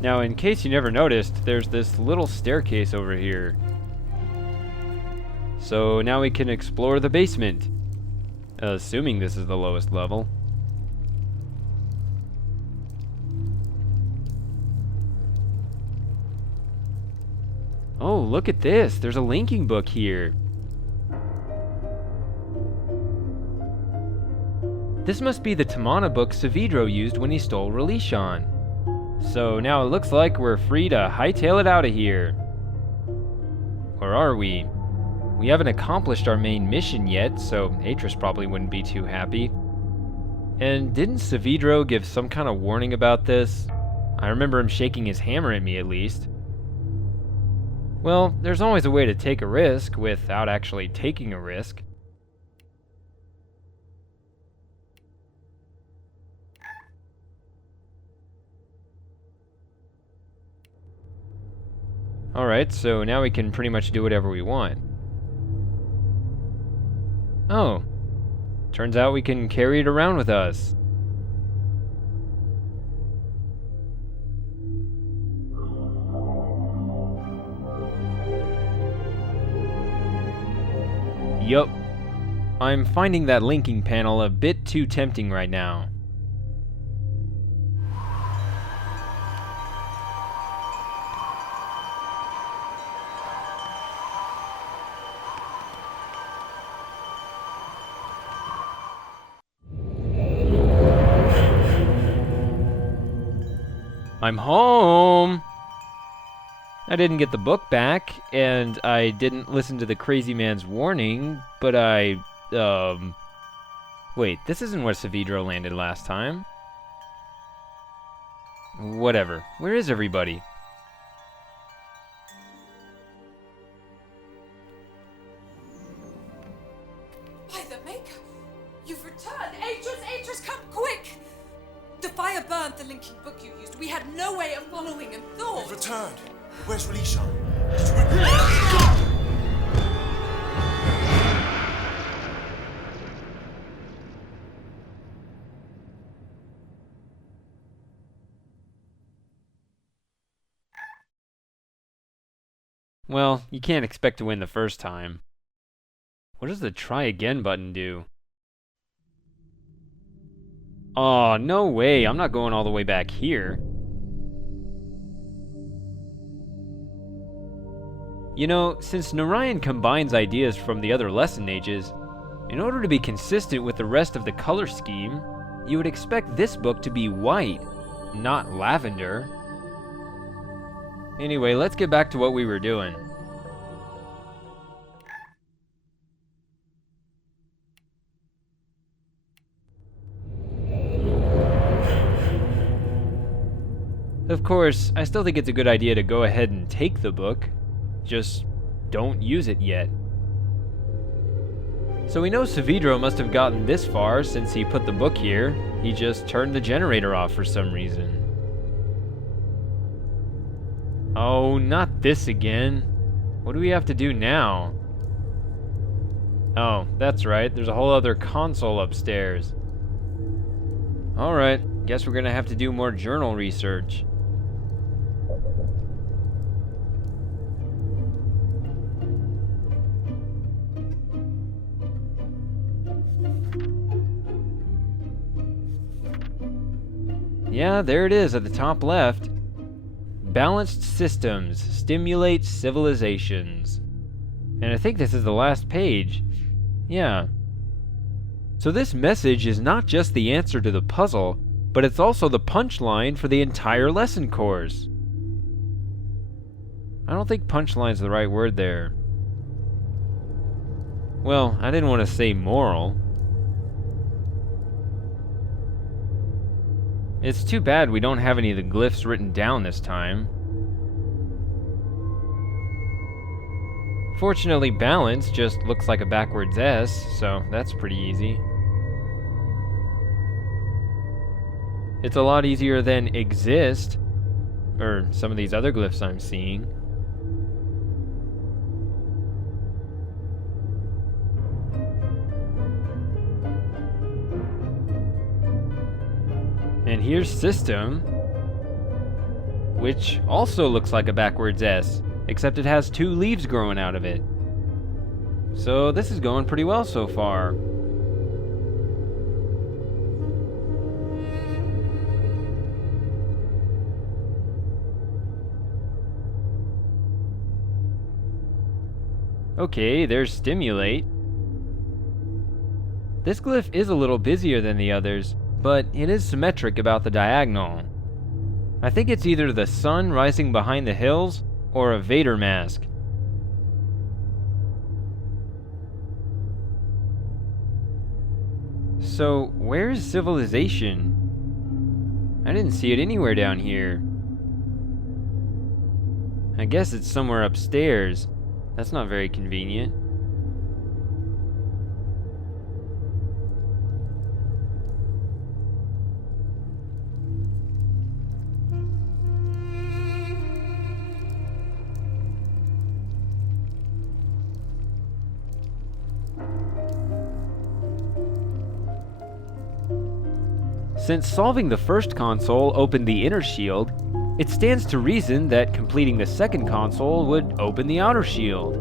Now, in case you never noticed, there's this little staircase over here. So now we can explore the basement. Assuming this is the lowest level. Oh, look at this. There's a linking book here. This must be the Tamana book Savidro used when he stole Relishon. So now it looks like we're free to hightail it out of here. Or are we? We haven't accomplished our main mission yet, so Atrus probably wouldn't be too happy. And didn't Savidro give some kind of warning about this? I remember him shaking his hammer at me at least. Well, there's always a way to take a risk without actually taking a risk. Alright, so now we can pretty much do whatever we want. Oh. Turns out we can carry it around with us. Yup. I'm finding that linking panel a bit too tempting right now. I'm home! I didn't get the book back, and I didn't listen to the crazy man's warning, but wait, this isn't where Savidro landed last time. Whatever. Where is everybody? By the Maker! You've returned! Atrus, come quick! The fire burnt the linking book you used. We had no way of following and thought. We've returned. Where's Relishon? Well, you can't expect to win the first time. What does the try again button do? Aw, no way, I'm not going all the way back here. You know, since Narayan combines ideas from the other lesson ages, in order to be consistent with the rest of the color scheme, you would expect this book to be white, not lavender. Anyway, let's get back to what we were doing. Of course, I still think it's a good idea to go ahead and take the book. Just don't use it yet. So we know Savidro must have gotten this far since he put the book here. He just turned the generator off for some reason. Oh, not this again. What do we have to do now? Oh, that's right. There's a whole other console upstairs. Alright, guess we're gonna have to do more journal research. Yeah, there it is at the top left. Balanced systems stimulate civilizations. And I think this is the last page. Yeah. So this message is not just the answer to the puzzle, but it's also the punchline for the entire lesson course. I don't think punchline's the right word there. Well, I didn't want to say moral. It's too bad we don't have any of the glyphs written down this time. Fortunately, balance just looks like a backwards S, so that's pretty easy. It's a lot easier than exist, or some of these other glyphs I'm seeing. And here's system, which also looks like a backwards S, except it has 2 leaves growing out of it. So this is going pretty well so far. Okay, there's Stimulate. This glyph is a little busier than the others, but it is symmetric about the diagonal. I think it's either the sun rising behind the hills or a Vader mask. So, where's civilization? I didn't see it anywhere down here. I guess it's somewhere upstairs. That's not very convenient. Since solving the first console opened the inner shield, it stands to reason that completing the second console would open the outer shield.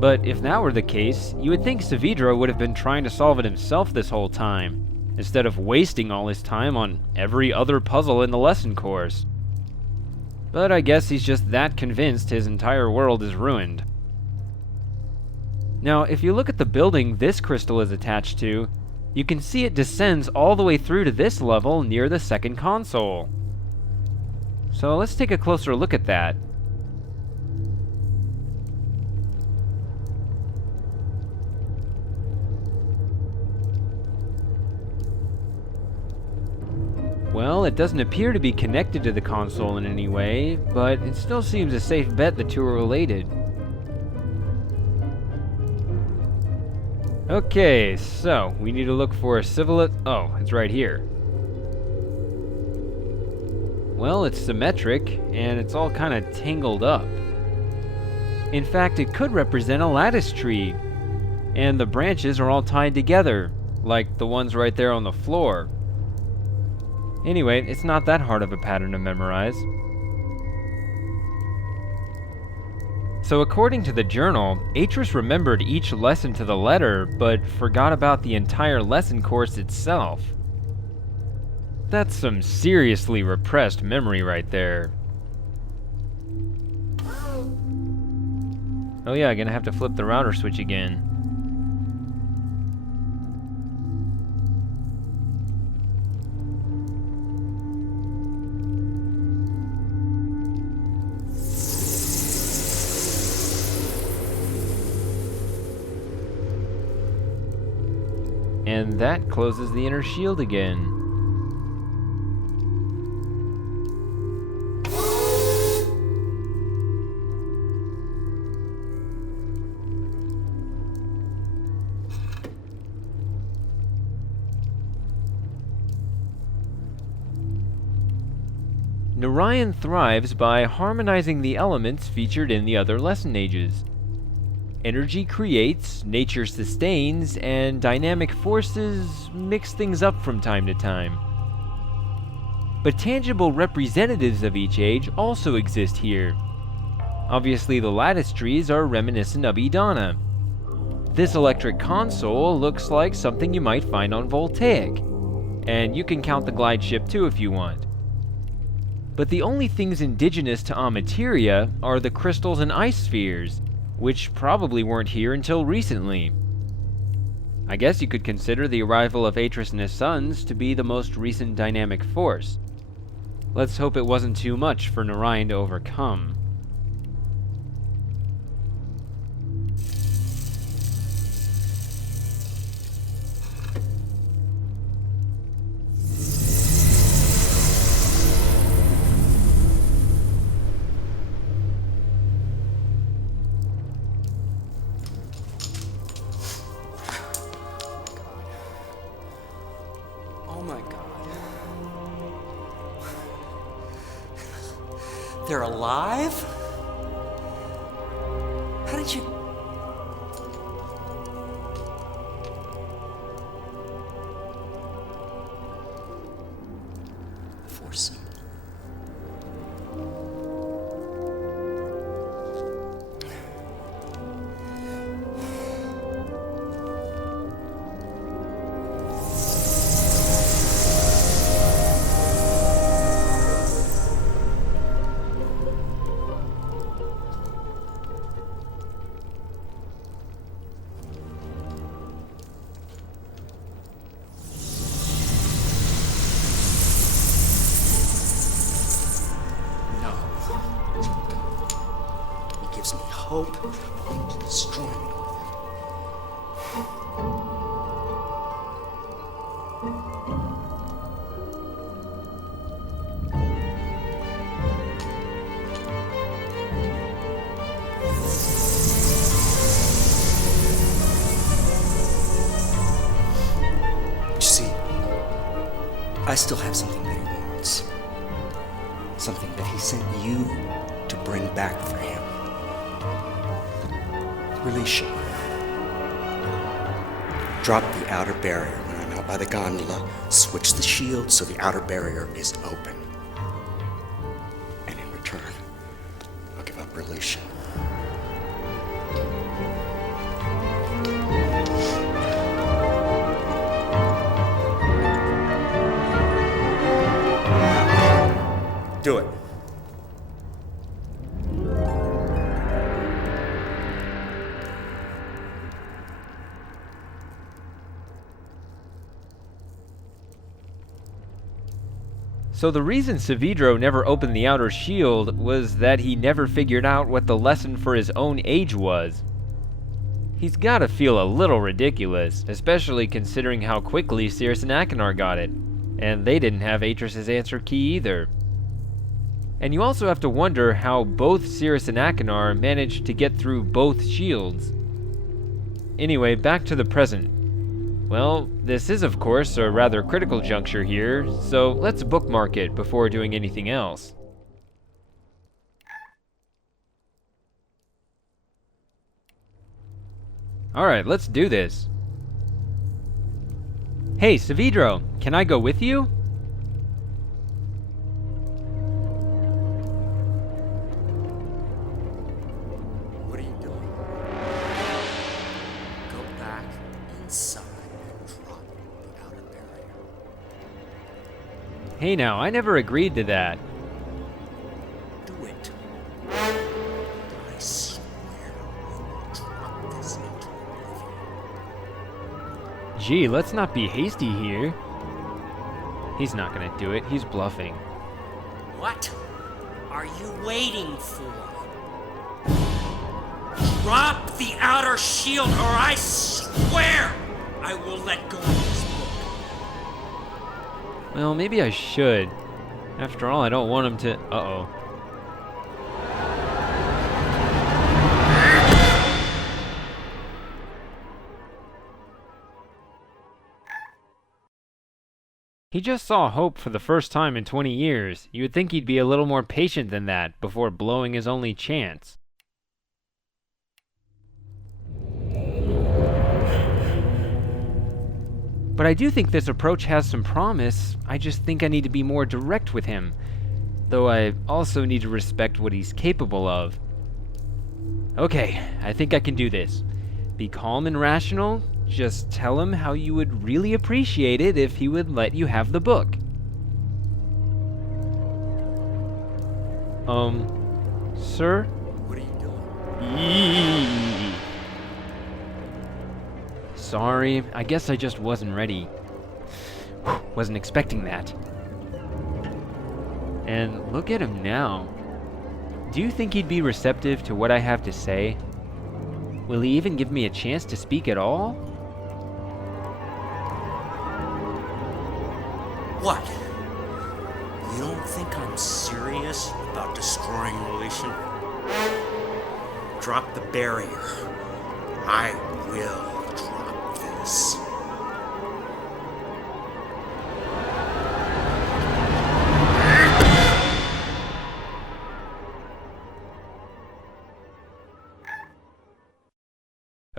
But if that were the case, you would think Saavedra would have been trying to solve it himself this whole time, instead of wasting all his time on every other puzzle in the lesson course. But I guess he's just that convinced his entire world is ruined. Now, if you look at the building this crystal is attached to, you can see it descends all the way through to this level near the second console. So let's take a closer look at that. Well, it doesn't appear to be connected to the console in any way, but it still seems a safe bet the two are related. Okay, so we need to look for a oh, it's right here. Well, it's symmetric, and it's all kind of tangled up. In fact, it could represent a lattice tree, and the branches are all tied together, like the ones right there on the floor. Anyway, it's not that hard of a pattern to memorize. So according to the journal, Atrus remembered each lesson to the letter, but forgot about the entire lesson course itself. That's some seriously repressed memory right there. Oh yeah, gonna have to flip the router switch again. And that closes the inner shield again. Narayan thrives by harmonizing the elements featured in the other lesson ages. Energy creates, nature sustains, and dynamic forces mix things up from time to time. But tangible representatives of each age also exist here. Obviously, the lattice trees are reminiscent of Idana. This electric console looks like something you might find on Voltaic, and you can count the glide ship too if you want. But the only things indigenous to Amateria are the crystals and ice spheres, which probably weren't here until recently. I guess you could consider the arrival of Atrus and his sons to be the most recent dynamic force. Let's hope it wasn't too much for Narayan to overcome. Oh my god. They're alive? How did you... Force symbol. hope to destroy me. You see, I still have something that he wants. Something that he sent you to bring back for him. Release him. Drop the outer barrier when I'm out by the gondola. Switch the shield so the outer barrier is open. And in return, I'll give up release him. Do it. So the reason Saavedro never opened the outer shield was that he never figured out what the lesson for his own age was. He's gotta feel a little ridiculous, especially considering how quickly Cirrus and Achenar got it, and they didn't have Atrus' answer key either. And you also have to wonder how both Cirrus and Achenar managed to get through both shields. Anyway, back to the present. Well, this is of course a rather critical juncture here, so let's bookmark it before doing anything else. Alright, let's do this. Hey, Saavedro, can I go with you? What are you doing? Go back inside and drop the outer barrier. Hey now, I never agreed to that. Do it. I swear you will drop this into oblivion. Gee, let's not be hasty here. He's not gonna do it, he's bluffing. What are you waiting for? Drop the outer shield or I swear I will let go of this book. Well, maybe I should. After all, I don't want him to... Uh-oh. He just saw hope for the first time in 20 years. You would think he'd be a little more patient than that before blowing his only chance. But I do think this approach has some promise. I just think I need to be more direct with him. Though I also need to respect what he's capable of. Okay, I think I can do this. Be calm and rational. Just tell him how you would really appreciate it if he would let you have the book. Sir? What are you doing? Eee. Sorry, I guess I just wasn't ready. Wasn't expecting that. And look at him now. Do you think he'd be receptive to what I have to say? Will he even give me a chance to speak at all? What? You don't think I'm serious about destroying Relation? Drop the barrier. I will drop this.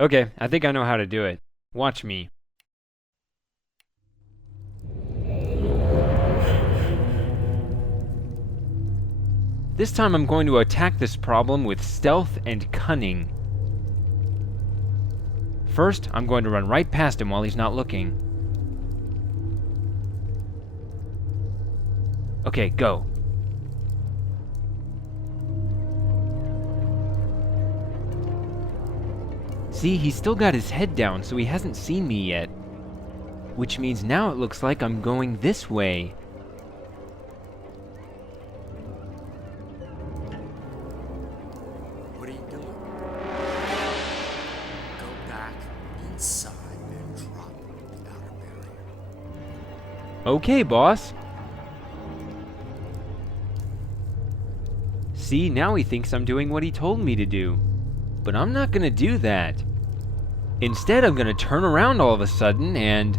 Okay, I think I know how to do it. Watch me. This time I'm going to attack this problem with stealth and cunning. First, I'm going to run right past him while he's not looking. Okay, go. See, he's still got his head down, so he hasn't seen me yet. Which means now it looks like I'm going this way. What are you doing? Okay, boss. See, now he thinks I'm doing what he told me to do. But I'm not gonna do that. Instead, I'm gonna turn around all of a sudden and...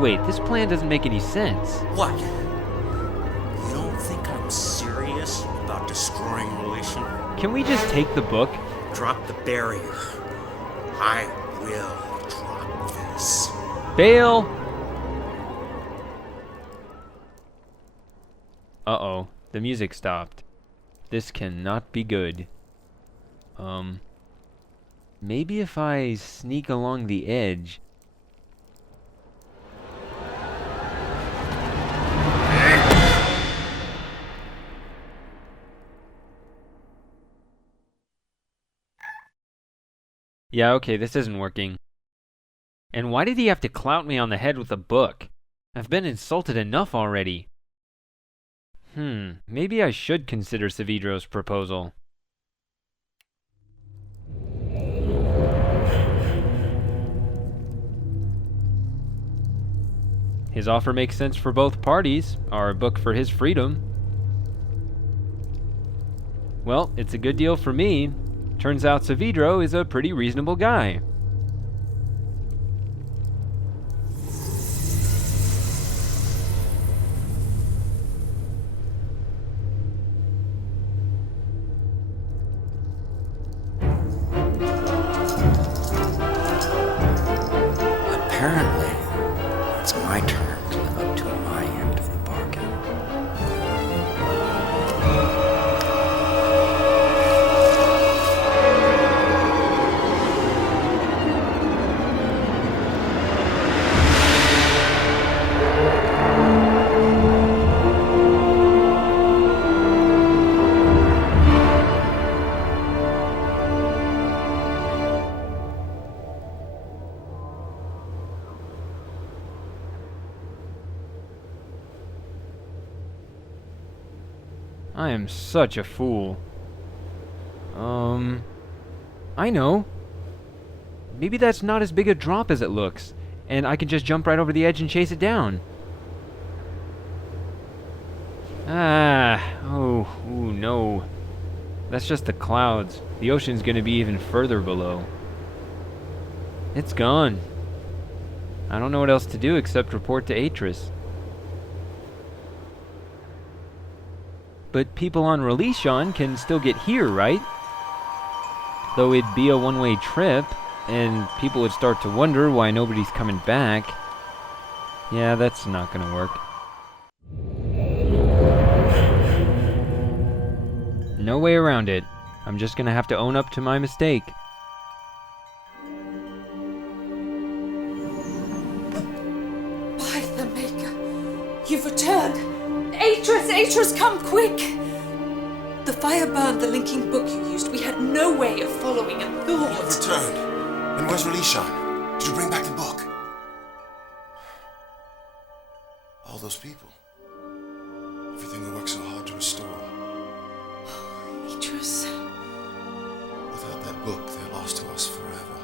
Wait, this plan doesn't make any sense. What? You don't think I'm serious about destroying relation? Can we just take the book? Drop the barrier. I will drop this. Bail! Uh-oh, the music stopped. This cannot be good. Maybe if I sneak along the edge... Yeah, okay, this isn't working. And why did he have to clout me on the head with a book? I've been insulted enough already. Maybe I should consider Savidro's proposal. His offer makes sense for both parties, our book for his freedom. Well, it's a good deal for me. Turns out Savidro is a pretty reasonable guy. Apparently, it's my turn to live up to my end of the bargain. I am such a fool. I know. Maybe that's not as big a drop as it looks, and I can just jump right over the edge and chase it down. Ooh, no. That's just the clouds. The ocean's gonna be even further below. It's gone. I don't know what else to do except report to Atrus. But people on Relishon can still get here, right? Though it'd be a one-way trip, and people would start to wonder why nobody's coming back. Yeah, that's not gonna work. No way around it. I'm just gonna have to own up to my mistake. By the Maker, you've returned! Atrus, come quick! The fire burned the linking book you used. We had no way of following and You have thought... returned. And where's Relishan? Did you bring back the book? All those people. Everything we worked so hard to restore. Atrus... Without that book, they're lost to us forever.